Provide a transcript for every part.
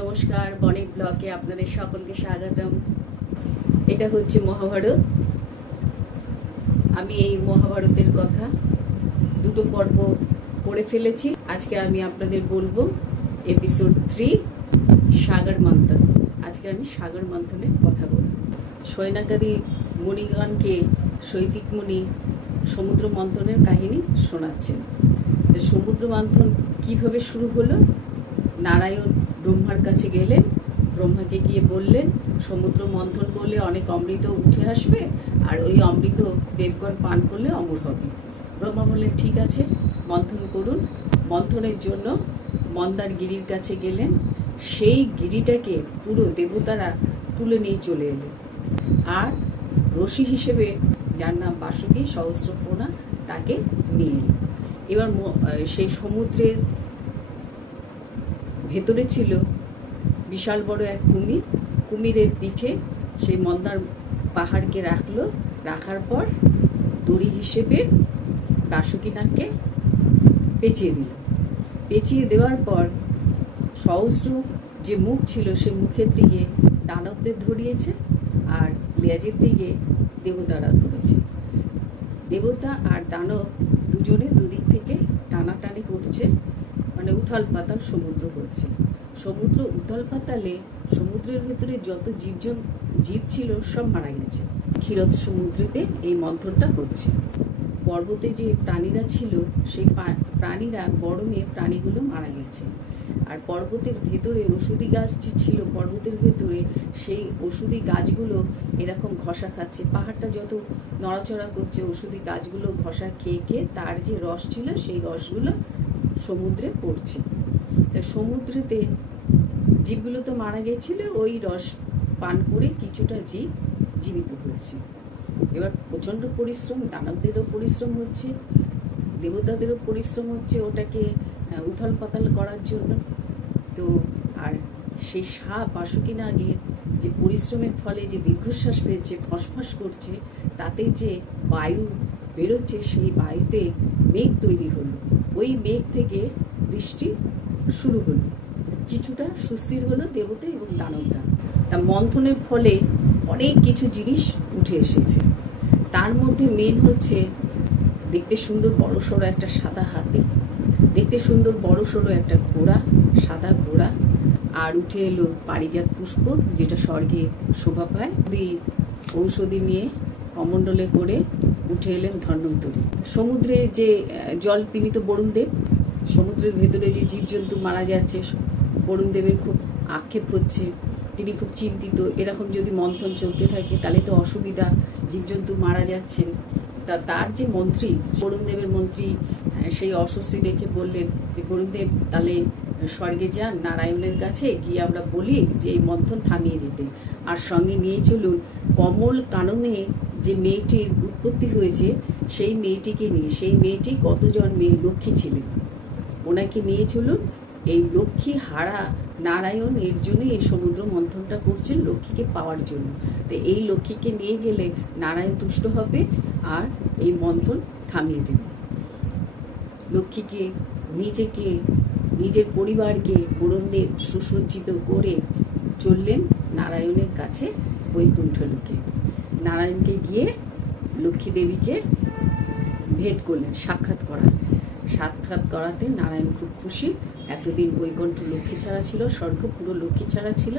নমস্কার, বনিক ব্লগে আপনাদের সকলকে স্বাগতম। এটা হচ্ছে মহাভারত। আমি এই মহাভারতের কথা দুটো পর্ব পড়ে ফেলেছি। আজকে আমি আপনাদের বলবো এপিসোড 3 সাগর মন্থন। আজকে আমি সাগর মন্থনের কথা বলবো। সৈনাকারী মুনিগণকে শৈতিক মুনি সমুদ্র মন্থনের কাহিনী শোনাচ্ছেন। সমুদ্র মন্থন কিভাবে শুরু হলো? নারায়ণ ব্রহ্মার কাছে গেলেন, ব্রহ্মাকে গিয়ে বললেন সমুদ্র মন্থন করলে অনেক অমৃত উঠে আসবে, আর ওই অমৃত দেবগণ পান করলে অমর হবে। ব্রহ্মা বললেন ঠিক আছে, মন্থন করুন। মন্থনের জন্য মন্দার গিরির কাছে গেলেন। সেই গিরিটাকে পুরো দেবতারা তুলে নিয়ে চলে এলেন, আর রশি হিসেবে যার নাম বাসুকী সহস্রফণা তাকে নিয়ে এলেন। এবার সেই সমুদ্রের ভেতরে ছিল বিশাল বড় এক কুমির। কুমিরের পিঠে সেই মন্দার পাহাড়কে রাখলো। রাখার পর দড়ি হিসেবে বাসুকীনাথকে পেঁচিয়ে দিল। পেঁচিয়ে দেওয়ার পর সহস্র যে মুখ ছিল সে মুখের দিকে দানবদের ধরিয়েছে, আর লেজের দিকে দেবতারা ধরেছে। দেবতা আর দানব দুজনে দুদিক থেকে টানাটানি করছে, মানে উথাল পাতাল সমুদ্র হচ্ছে। সমুদ্র উথাল পাতালে সমুদ্রের ভেতরে যত জীব ছিল সব মারা গেছে। ক্ষীরোদ সমুদ্রেতে এই মন্থনটা হচ্ছে। পর্বতে যে প্রাণীরা ছিল সেই প্রাণীরা গরমে প্রাণীগুলো মারা গেছে। আর পর্বতের ভেতরে ওষুধি গাছ যে ছিল পর্বতের ভেতরে, সেই ওষুধি গাছগুলো এরকম ঘষা খাচ্ছে। পাহাড়টা যত নড়াচড়া করছে ওষুধি গাছগুলো ঘষা খেয়ে খেয়ে তার যে রস ছিল সেই রসগুলো সমুদ্রে পড়ছে। তা সমুদ্রেতে জীবগুলো তো মারা গেছিল, ওই রস পান করে কিছুটা জীব জীবিত হয়েছে। এবার প্রচণ্ড পরিশ্রম, দানবদেরও পরিশ্রম হচ্ছে, দেবতাদেরও পরিশ্রম হচ্ছে ওটাকে উথাল পাতাল করার জন্য। তো আর সেই সাপ বাসুকীনাগের যে পরিশ্রমের ফলে যে দীর্ঘশ্বাস পেয়েছে, ফসফস করছে, তাতে যে বায়ু বেরোচ্ছে সেই বায়ুতে মেঘ তৈরি হলো। ওই মেঘ থেকে বৃষ্টি শুরু হলো, কিছুটা সুস্থির হলো দেবতা এবং দানবরা। তা মন্থনের ফলে অনেক কিছু জিনিস উঠে এসেছে। তার মধ্যে মেন হচ্ছে দেখতে সুন্দর বড়সড় একটা সাদা হাতি, দেখতে সুন্দর বড়সড় একটা ঘোড়া, সাদা ঘোড়া, আর উঠে এলো পারিজাত পুষ্প যেটা স্বর্গে শোভা পায়। ঔষধি নিয়ে কমণ্ডলে করে উঠে এলেন ধন্বন্তরী। সমুদ্রে যে জল, তিনি তো বরুণদেব, সমুদ্রের ভেতরে যে জীবজন্তু মারা যাচ্ছে বরুণদেবের খুব আক্ষেপ হচ্ছে, তিনি খুব চিন্তিত। এরকম যদি মন্থন চলতে থাকে তাহলে তো অসুবিধা, জীবজন্তু মারা যাচ্ছেন। তার যে মন্ত্রী, বরুণদেবের মন্ত্রী, সেই অস্বস্তি দেখে বললেন যে বরুণদেব তাহলে স্বর্গে যান, নারায়ণের কাছে গিয়ে আমরা বলি যে এই মন্থন থামিয়ে দিতে, আর সঙ্গে নিয়ে চলুন কমল কাননে যে মেয়েটির উৎপত্তি হয়েছে সেই মেয়েটিকে নিয়ে। সেই মেয়েটি কত জন্মের লক্ষ্মী ছিলেন, ওনাকে নিয়ে চলুন। এই লক্ষ্মী হারা নারায়ণ এর জন্য এই সমুদ্র মন্থনটা করছেন, লক্ষ্মীকে পাওয়ার জন্য। তো এই লক্ষ্মীকে নিয়ে গেলে নারায়ণ তুষ্ট হবে আর এই মন্থন থামিয়ে দেবে। লক্ষ্মীকে, নিজেকে, নিজের পরিবারকে বরুণদেব সুসজ্জিত করে চললেন নারায়ণের কাছে বৈকুণ্ঠ লোকে। নারায়ণকে গিয়ে লক্ষ্মী দেবীকে ভেট করলেন, সাক্ষাৎ করাতে নারায়ণ খুব খুশি। এতদিন বৈকুণ্ঠ লক্ষ্মী ছাড়া ছিল, স্বর্গ পুরো লক্ষ্মী ছাড়া ছিল,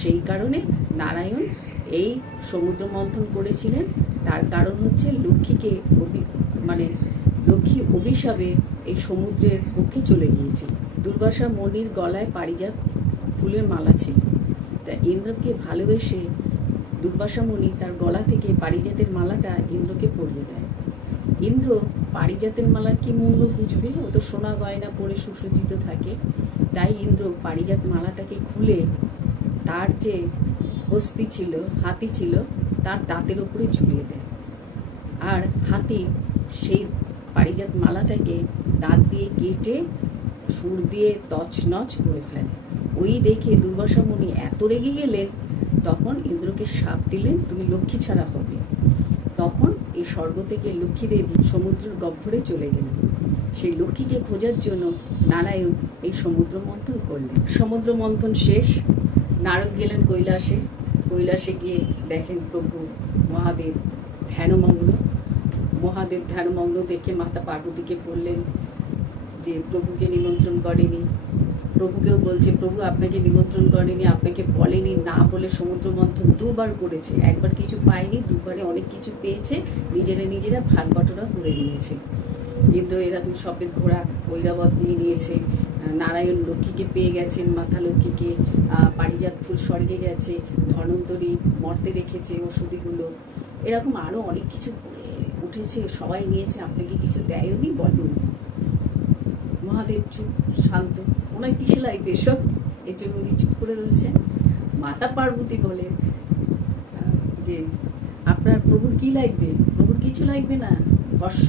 সেই কারণে নারায়ণ এই সমুদ্র মন্থন করেছিলেন। তার কারণ হচ্ছে লক্ষ্মীকে লক্ষ্মী অভিশাপে এই সমুদ্রের পক্ষে চলে গিয়েছে। দুর্বাসা মণির গলায় পারিজাত ফুলের মালা ছিল। তা ইন্দ্রকে ভালোবেসে দুর্বাসা মণি তার গলা থেকে পারিজাতের মালাটা ইন্দ্রকে পরিয়ে দেয়। ইন্দ্র পারিজাতের মালার কি মূল্য বুঝবে? ও তো সোনা গয়না পরে সুসজ্জিত থাকে। তাই ইন্দ্র পারিজাত মালাটাকে খুলে তার যে হস্তি ছিল, হাতি ছিল, তার দাঁতের উপরে ঝুলিয়ে দেয়। আর হাতি সেই পারিজাত মালাটাকে দাঁত দিয়ে কেটে সুর দিয়ে তছনছ করে ফেলে। ওই দেখে দুর্বাসা মুনি এত রেগে গেলেন, তখন ইন্দ্রকে শাপ দিলেন তুমি লক্ষ্মী ছাড়া হবে। তখন এই স্বর্গ থেকে লক্ষ্মী দেবী সমুদ্রের গহ্বরে চলে গেলেন। সেই লক্ষ্মীকে খোঁজার জন্য নারায়ণ এই সমুদ্র মন্থন করলেন। সমুদ্র মন্থন শেষ, নারদ গেলেন কৈলাসে। কৈলাসে গিয়ে দেখেন প্রভু মহাদেব ধ্যানমগ্ন। মহাদেব ধ্যানমগ্ন দেখে মাতা পার্বতীকে বললেন যে প্রভুকে নিমন্ত্রণ করেনি। প্রভুকেও বলছে প্রভু আপনাকে নিমন্ত্রণ করেনি, আপনাকে বলেনি, না বলে সমুদ্র মন্থন দুবার করেছে। একবার কিছু পায়নি, দুবারে অনেক কিছু পেয়েছে, নিজেরা ভাগ বটরা করে নিয়েছে। ইন্দ্র এরকম সফেদ ঘোড়া ঐরাবত নিয়ে নিয়েছে, নারায়ণ লক্ষ্মীকে পেয়ে গেছেন, মাথা লক্ষ্মীকে, পারিজাত ফুল স্বর্গে গেছে, ধনন্তরী মর্তে রেখেছে ওষুধিগুলো, এরকম আরো অনেক কিছু উঠেছে, সবাই নিয়েছে, আপনাকে কিছু দেয়নি বলেনি। মহাদেব চুপ, শান্ত, ওনার কিসে লাগবে এসব, এর জন্য উনি চুপ করে রয়েছেন। মাতা পার্বতী বলে যে আপনার প্রভুর কি লাগবে? প্রভুর কিছু লাগবে না। ভস্য,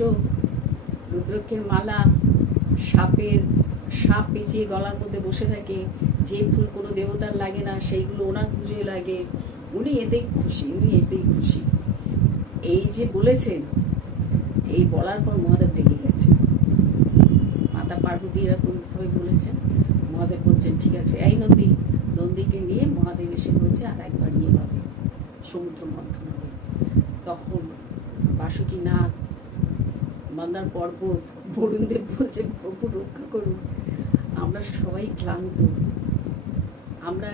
রুদ্রাক্ষের মালা, সাপ পেঁচিয়ে গলার মধ্যে বসে থাকে, যে ফুল কোনো দেবতার লাগে না সেইগুলো ওনার পুজোয় লাগে, উনি এতেই খুশি। এই যে বলেছেন, এই বলার পর মহাদেব রেগে গেছে। মাতা পার্বতী এরকম ভাবে বলেছেন, মহাদেব বলছেন ঠিক আছে, এই নন্দীকে নিয়ে মহাদেব এসে বলছে আর একবার ইয়ে হবে, সমুদ্র মন্থন হবে। তখন বাসুকী নাগ, মন্দার পর্বত, বরুণদেব বলছে প্রভু রক্ষা করুন, আমরা সবাই ক্লান্ত, আমরা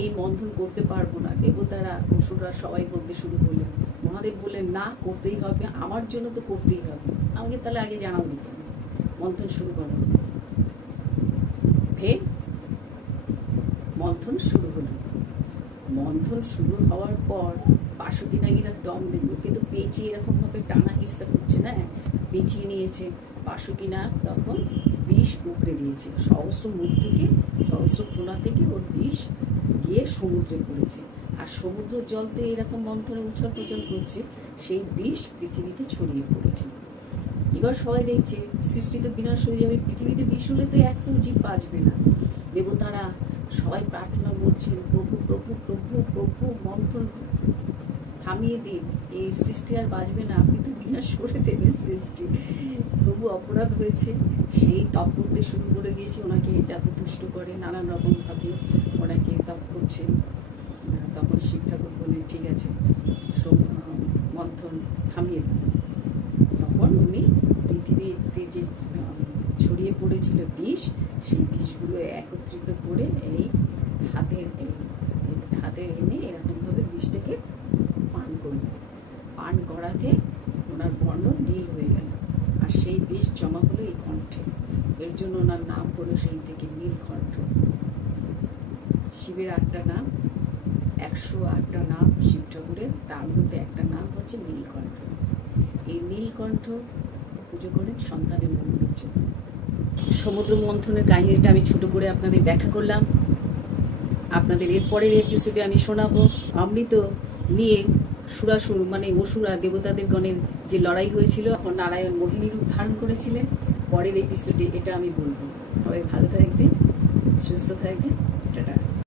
এই মন্থন করতে পারবো না। দেবতারা অসুররা সবাই বলতে শুরু করলেন। মহাদেব বললেন না, করতেই হবে, আমার জন্য তো করতেই হবে, আমাকে তাহলে আগে জানাওনি কেন? মন্থন শুরু করো। ফের মন্থন শুরু হলো। মন্থন শুরু হওয়ার পর বাসুকী নাগিরা দম দিল, কিন্তু পেঁচিয়ে এরকম ভাবে টানা হিস্তা করছে না, পেঁচিয়ে নিয়েছে। বাসুকী নাগ তখন বিষ উপড়ে দিয়েছে, সহস্র মুখ থেকে, সহস্র ফোনা থেকে ওর বিষ গিয়ে সমুদ্রে পড়েছে। আর সমুদ্র জলতে এরকম মন্থনে উছল পুছল করছে, সেই বিষ পৃথিবীতে ছড়িয়ে পড়েছে। এবার সবাই দেখছে সৃষ্টি তো বিনাশ হয়ে যাবে, পৃথিবীতে বিষ হলে তো একটু জীব বাঁচবে না। দেবতারা সবাই প্রার্থনা করছেন, প্রভু প্রভু প্রভু প্রভু মন্থন থামিয়ে দিন, এই সৃষ্টি আর বাঁচবে না, আপনি তো বিনাশ করে দেবেন সৃষ্টি। প্রভু অপরাধ হয়েছে, সেই তপ করতে শুরু করে দিয়েছে, ওনাকে যাতে তুষ্ট করে নানান রকম ভাবে ওনাকে তপ করছেন। তখন শিব ঠাকুর বললেন ঠিক আছে, মন্থন থামিয়ে দেন। তখন উনি পৃথিবীতে যে ছড়িয়ে পড়েছিল বিষ, সেই বিষগুলো একত্রিত করে এই হাতের এনে এরকমভাবে বিষটাকে পান করলেন। পান করাতে ওনার বর্ণ নীল হয়ে গেল, আর সেই বিষ জমা হলো এই কণ্ঠে। এর জন্য ওনার নাম হলো সেই থেকে নীলকণ্ঠ। শিবের 8টা নাম, 108টা নাম শিব ঠাকুরের, তার মধ্যে একটা নাম হচ্ছে নীলকণ্ঠ। এই নীলকণ্ঠ পুজো করেন সন্তানের মঙ্গলের জন্য। সমুদ্র মন্থনের কাহিনীটা আমি ছোট করে আপনাদের ব্যাখ্যা করলাম। আপনাদের এরপরের এপিসোডে আমি শোনাবো অমৃত নিয়ে সুরাসুর মানে অসুরা দেবতাদের গণের যে লড়াই হয়েছিল, তখন নারায়ণ মোহিনী রূপ ধারণ করেছিলেন। পরের এপিসোডে এটা আমি বলবো। সবাই ভালো থাকবেন, সুস্থ থাকবেন, টাটা।